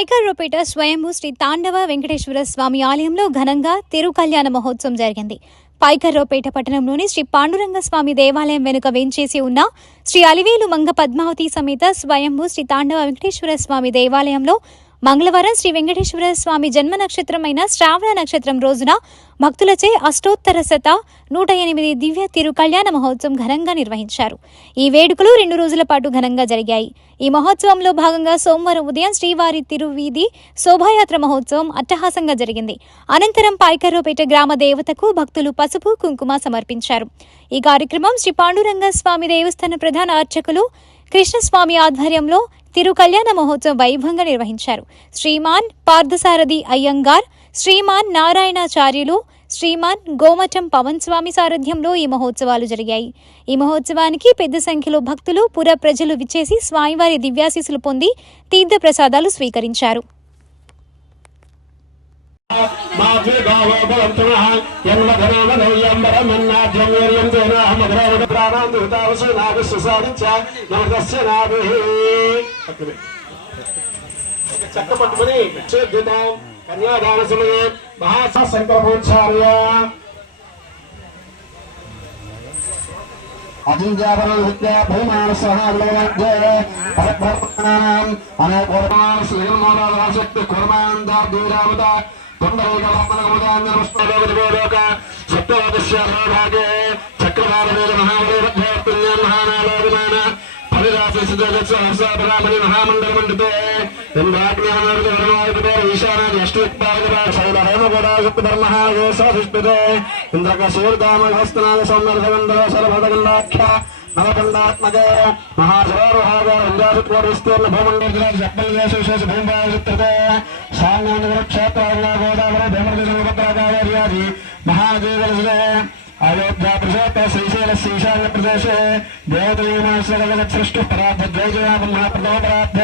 పైకర్రోపేట స్వయంభూ శ్రీ తాండవ వెంకటేశ్వర స్వామి ఆలయంలో ఘనంగా తిరుకల్యాణ మహోత్సవం జరిగింది. పైకర్రోపేట పట్టణంలోని శ్రీ పాండురంగ స్వామి దేవాలయం వెనుక వేంచేసి ఉన్న శ్రీ అలివేలు మంగ పద్మావతి సమేత స్వయంభూ శ్రీ తాండవ వెంకటేశ్వర స్వామి దేవాలయంలో మంగళవారం శ్రీ వెంకటేశ్వర స్వామి జన్మ నక్షత్రమైన శ్రావణ నక్షత్రం రోజున భక్తులచే అష్టోత్తర శత 108 దివ్య తిరు కళ్యాణ మహోత్సవం ఘనంగా నిర్వహించారు. ఈ వేడుకలు 2 రోజుల పాటు ఘనంగా జరిగాయి. ఈ మహోత్సవంలో భాగంగా సోమవారం ఉదయం శ్రీవారి తిరువీధి శోభాయాత్ర మహోత్సవం అట్టహాసంగా జరిగింది. అనంతరం పైకర్రోపేట గ్రామ దేవతకు భక్తులు పసుపు కుంకుమ సమర్పించారు. ఈ కార్యక్రమం శ్రీ పాండురంగ స్వామి దేవస్థాన ప్రధాన అర్చకులు కృష్ణస్వామి ఆధ్వర్యంలో తిరు కళ్యాణ మహోత్సవం వైభవంగా నిర్వహించారు. శ్రీమాన్ పార్థసారథి అయ్యంగార్, శ్రీమాన్ నారాయణాచార్యులు, శ్రీమాన్ గోమఠం పవన్ స్వామి సారథ్యంలో ఈ మహోత్సవాలు జరిగాయి. ఈ మహోత్సవానికి పెద్ద సంఖ్యలో భక్తులు, పుర ప్రజలు విచ్చేసి స్వామివారి దివ్యాశీస్సులు పొంది తీర్థ ప్రసాదాలు స్వీకరించారు. చక్కపట్టుకుని కన్యాదాన సమయే మహాసంకల్పోచ్చార్య మహామండల మండితే ఇంద్రకశూర్దామహస్తనాథ సౌందర్యవందర సర్వదగండాఖ్య నవకండాత్మకే మహాసరోరుహాగోవిస్తీర్ణ భూమండేశ భూమితే సామ్యాక్షేత్ర గోదావరి భీమదేశి మహాదేవే अयोध्या प्रदेश श्रीशैल ईशान्य प्रदेश देवतलीना सृष्टि पराध जय जया ब्रह्मा प्रथम पराध